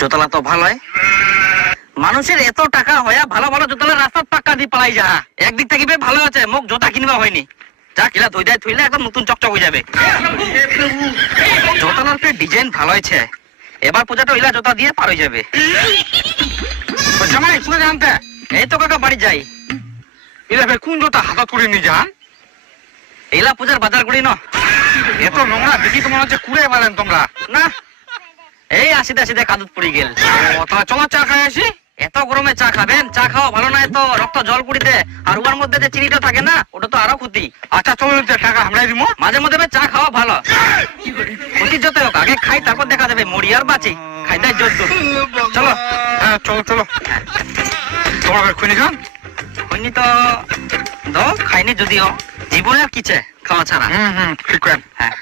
জোতলা তো ভালোই, মানুষের এত টাকা হয়া ভালো ভালো জোতলা রাস্তার পাক্কা দিয়ে পালাই যা। একদিক থেকে ভালো আছে, মুখ জোতা কিনবা হয়নি, যা কিলা ধুই দেয় থুইলে একদম নতুন চকচক হয়ে যাবে। জোতলার ডিজাইন ভালো আছে, এবার পূজাটা ইলা জোতা দিয়ে পার হয়ে যাবে। জামাই শুনে জানতে এই তো কাকা বাড়ি যাই। এলা ভাই কোন জোতা হাতত করে নিয়ে যান? এলা পূজার বাজার করি ন। এত নোংরা দেখি তো মনে হচ্ছে কুড়ে পারেন তোমরা। না, এই আসিতে আসিতে কাদুত পড়ে গেল। ও তাহলে চলো চা খাই আসি। এত গরমে চা খাবেন? চা খাওয়া ভালো নয় তো, রক্ত জল কুড়িতে। আর ওর মধ্যে যে চিনিটা থাকে না, ওটা তো আরো ক্ষতি। আচ্ছা চলো টাকা আমরাই দিব। মাঝে মধ্যে চা খাওয়া ভালো, ক্ষতি যত হোক আগে খাই তারপর দেখা যাবে মরি আর বাঁচি। খাই দেয় যোগ্য। চলো। হ্যাঁ চলো চলো। তোমার খুনি খান? খুনি তো খাইনি যদিও, জীবনে আর কিছে খাওয়া ছাড়া। ঠিক করেন। হ্যাঁ।